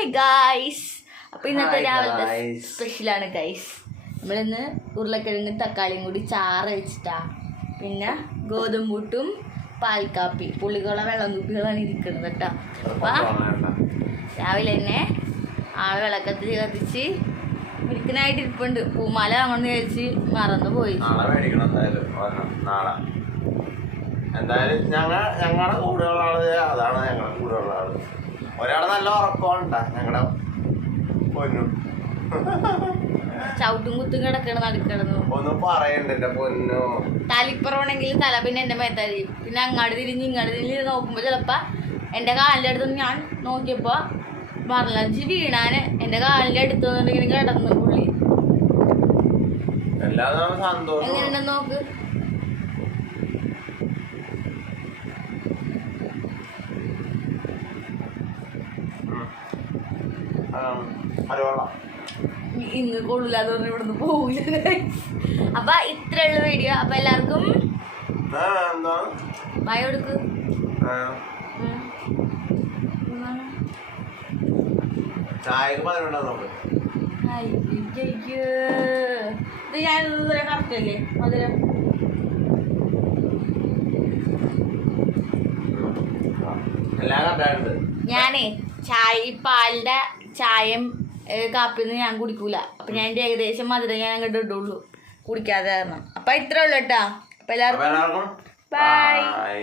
Hi guys. അപ്പോൾ ഇന്നത്തെ രാവിലത്തെ സ്പെഷ്യലാണ് ഗൈസ്. നമ്മളിന്ന് ഉരുളക്കിഴങ്ങും തക്കാളിയും കൂടി ചാറ് വെച്ചിട്ടാ, പിന്നെ ഗോതമ്പൂട്ടും പാൽക്കാപ്പി പുളികുള വെള്ളം കുപ്പികളാണ് ഇരിക്കുന്നത് കേട്ടോ. അപ്പം രാവിലെ തന്നെ ആള് വിളക്കത്തിൽ കത്തിച്ച് ഇരിക്കാനായിട്ട് ഇരിപ്പുണ്ട്. പൂമാല വാങ്ങണമെന്ന് വിചാരിച്ച് മറന്നു പോയി. എന്തായാലും ഞങ്ങളുടെ കൂടെയുള്ള ആള് അതാണ്. ഞങ്ങളുടെ കൂടെയുള്ള ആള് ഒരാള് നല്ല ഉറക്കമുണ്ടാ ഞങ്ങളുടെ പൊന്നു. ചവിട്ടും കുത്തും കിടക്കണം നടുക്കിടന്നു ഒന്നും പറയണ്ട എന്റെ പൊന്നു. തലിപ്പുറമാണെങ്കിൽ തല പിന്നെ എന്റെ മേത്താരി, പിന്നെ അങ്ങാട് തിരിഞ്ഞ് ഇങ്ങോട്ട് തിരിഞ്ഞ് നോക്കുമ്പോ ചിലപ്പോ എന്റെ കാലിന്റെ അടുത്ത് ഞാൻ നോക്കിയപ്പോ മറലഞ്ചി വീണാന് എന്റെ കാലിന്റെ അടുത്ത് ഇങ്ങനെ കിടന്നു പുള്ളി. എങ്ങനെയുണ്ടെന്ന് നോക്ക്. ഇന്ന് കൊള്ളില്ലാതെ പറഞ്ഞ ഇവിടുന്ന് പോവില്ല. അപ്പൊ ഇത്രയുള്ള വീഡിയോ. അപ്പൊ എല്ലാവർക്കും ബൈ കൊടുക്ക്. ഇത് ഞാനിത് കറക്റ്റല്ലേ മധുരം. ഞാനേ പാലിന്റെ ചായയും കാപ്പിയൊന്നും ഞാൻ കുടിക്കൂല. അപ്പൊ ഞാൻ ഏകദേശം മധുരം ഞാൻ അങ്ങോട്ട് ഇടുള്ളൂ കുടിക്കാതെ കാരണം. അപ്പൊ ഇത്രേ ഉള്ളു കേട്ടാ. അപ്പൊ എല്ലാവർക്കും ബൈ.